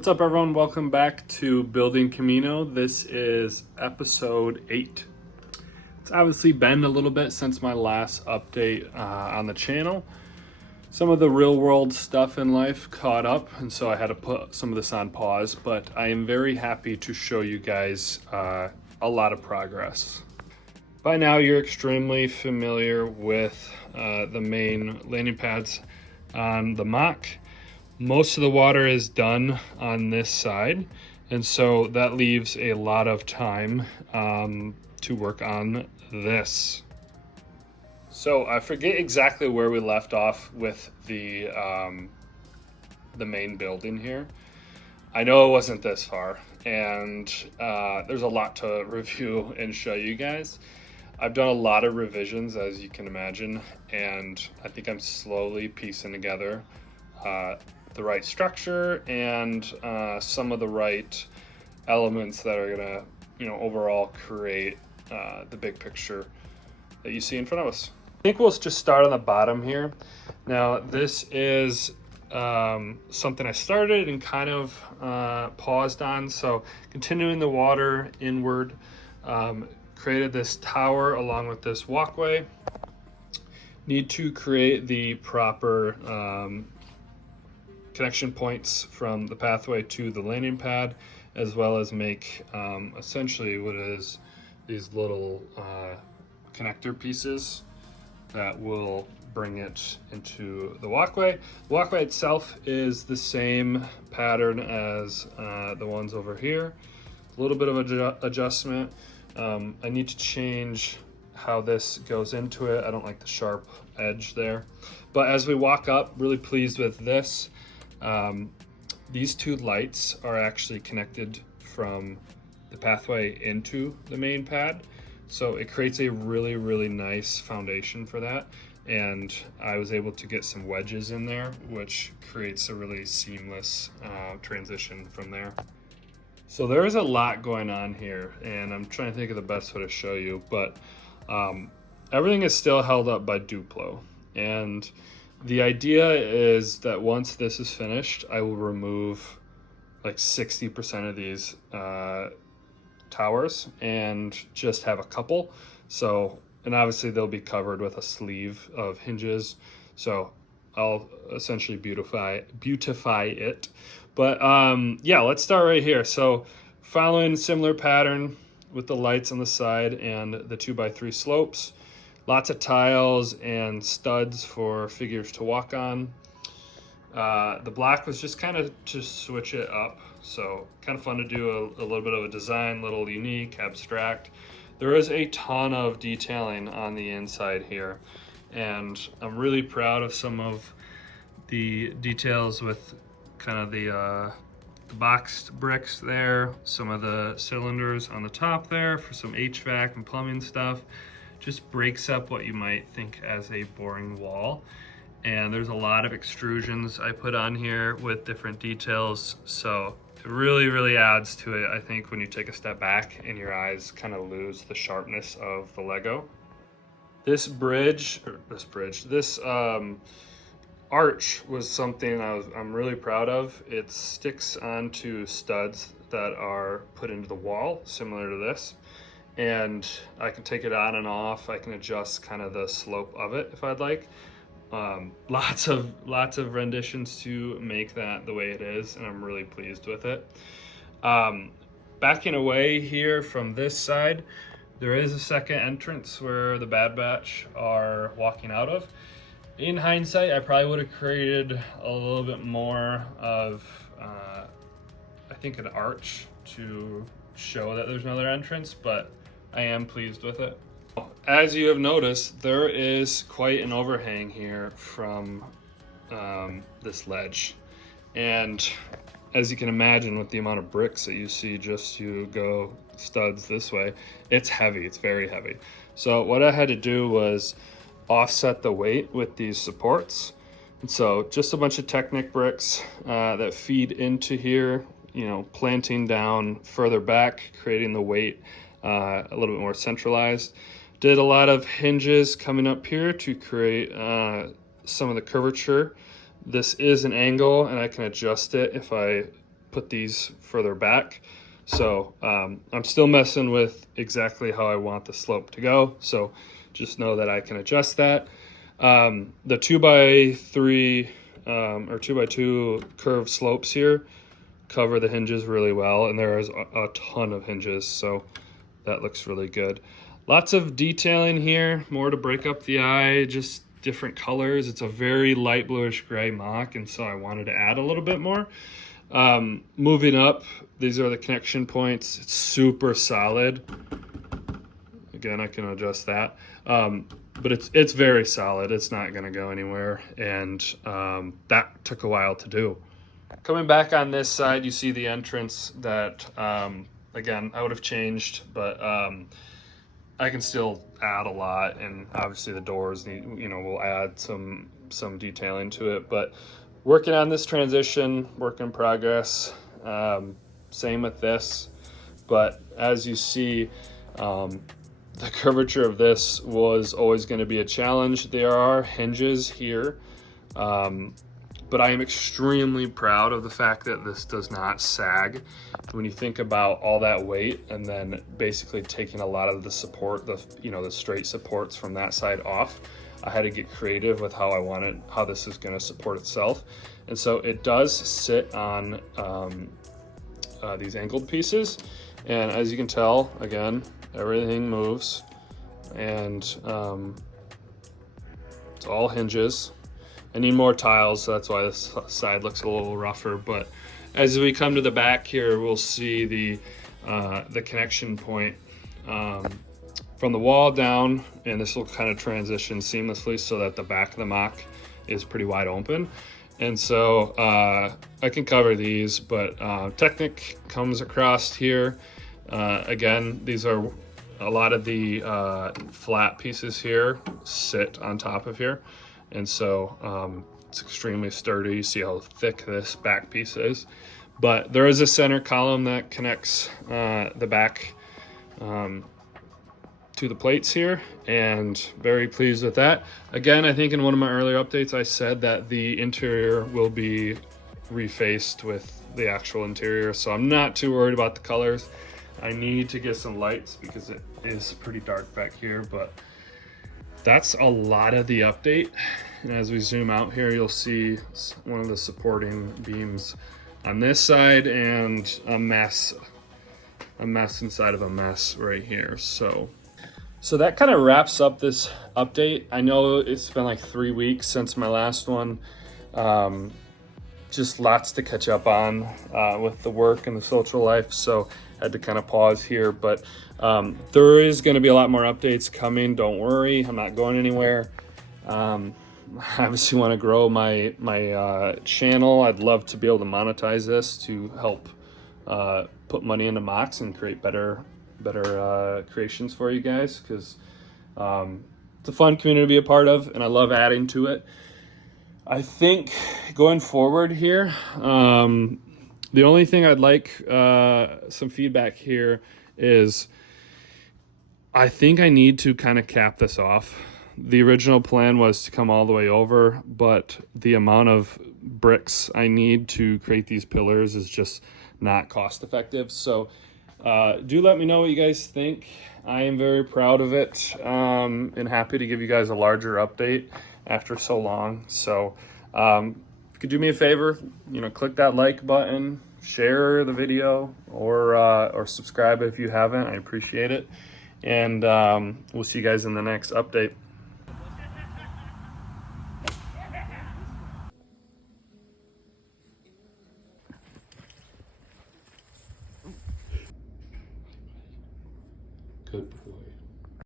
What's up, everyone? Welcome back to Building Kamino. This is episode 8. It's obviously been a little bit since my last update on the channel. Some of the real world stuff in life caught up, and so I had to put some of this on pause, but I am very happy to show you guys a lot of progress. By now, you're extremely familiar with the main landing pads on the mock. Most of the water is done on this side, and so that leaves a lot of time to work on this. So I forget exactly where we left off with the main building here. I know it wasn't this far, and there's a lot to review and show you guys. I've done a lot of revisions, as you can imagine, and I think I'm slowly piecing together the right structure and some of the right elements that are gonna, overall create the big picture that you see in front of us. I think we'll just start on the bottom here. Now, this is something I started and kind of paused on. So continuing the water inward, created this tower along with this walkway. Need to create the proper connection points from the pathway to the landing pad, as well as make essentially what is these little connector pieces that will bring it into the walkway. The walkway itself is the same pattern as the ones over here. A little bit of adjustment. I need to change how this goes into it. I don't like the sharp edge there. But as we walk up, really pleased with this. These two lights are actually connected from the pathway into the main pad. So it creates a really, really nice foundation for that. And I was able to get some wedges in there, which creates a really seamless transition from there. So there is a lot going on here, and I'm trying to think of the best way to show you, but everything is still held up by Duplo. And the idea is that once this is finished, I will remove like 60% of these towers and just have a couple. So, and obviously they'll be covered with a sleeve of hinges. So I'll essentially beautify it. But yeah, let's start right here. So following similar pattern with the lights on the side and the 2x3 slopes. Lots of tiles and studs for figures to walk on. The black was just kind of to switch it up. So kind of fun to do a little bit of a design, little unique, abstract. There is a ton of detailing on the inside here. And I'm really proud of some of the details with kind of the boxed bricks there. Some of the cylinders on the top there for some HVAC and plumbing stuff. Just breaks up what you might think as a boring wall. And there's a lot of extrusions I put on here with different details. So it really, really adds to it, I think, when you take a step back and your eyes kind of lose the sharpness of the Lego. This arch was something I'm really proud of. It sticks onto studs that are put into the wall, similar to this. And I can take it on and off. I can adjust kind of the slope of it if I'd like. Lots of renditions to make that the way it is, and I'm really pleased with it. Backing away here from this side, there is a second entrance where the Bad Batch are walking out of. In hindsight, I probably would have created a little bit more of, I think, an arch to show that there's another entrance, but I am pleased with it. As you have noticed, there is quite an overhang here from this ledge. And as you can imagine, with the amount of bricks that you see just to go studs this way, it's heavy, it's very heavy. So what I had to do was offset the weight with these supports. And so just a bunch of Technic bricks that feed into here, planting down further back, creating the weight a little bit more centralized. Did a lot of hinges coming up here to create some of the curvature. This is an angle, and I can adjust it if I put these further back. So I'm still messing with exactly how I want the slope to go. So just know that I can adjust that. The 2x3 or 2x2 curved slopes here cover the hinges really well, and there is a ton of hinges, so that looks really good. Lots of detailing here, more to break up the eye, just different colors. It's a very light bluish gray mock, and so I wanted to add a little bit more. Moving up, these are the connection points. It's super solid. Again, I can adjust that. But it's very solid. It's not gonna go anywhere, and that took a while to do. Coming back on this side, you see the entrance that, again, I would have changed, but I can still add a lot, and obviously the doors, will add some detailing to it. But working on this transition, work in progress. Same with this, but as you see, the curvature of this was always going to be a challenge. There are hinges here, but I am extremely proud of the fact that this does not sag. When you think about all that weight and then basically taking a lot of the support, the straight supports from that side off, I had to get creative with how this is going to support itself. And so it does sit on these angled pieces. And as you can tell, again, everything moves, and it's all hinges. I need more tiles, so that's why this side looks a little rougher. But as we come to the back here, we'll see the connection point from the wall down, and this will kind of transition seamlessly so that the back of the mock is pretty wide open. And so I can cover these, but Technic comes across here. Again, these are a lot of the flat pieces here sit on top of here. And so it's extremely sturdy. You see how thick this back piece is. But there is a center column that connects the back to the plates here, and very pleased with that. Again, I think in one of my earlier updates, I said that the interior will be refaced with the actual interior. So I'm not too worried about the colors. I need to get some lights because it is pretty dark back here, but that's a lot of the update. And as we zoom out here, you'll see one of the supporting beams on this side and a mess inside of a mess right here. So that kind of wraps up this update. I know it's been like 3 weeks since my last one. Just lots to catch up on with the work and the social life. So had to kind of pause here, but there is going to be a lot more updates coming. Don't worry, I'm not going anywhere. I obviously want to grow my channel. I'd love to be able to monetize this to help put money into mocks and create better creations for you guys, because it's a fun community to be a part of, and I love adding to it. I think going forward here, the only thing I'd like some feedback here is I think I need to kind of cap this off. The original plan was to come all the way over, but the amount of bricks I need to create these pillars is just not cost effective. So do let me know what you guys think. I am very proud of it and happy to give you guys a larger update after so long. So if you could do me a favor, click that like button, share the video, or subscribe if you haven't. I appreciate it. And we'll see you guys in the next update.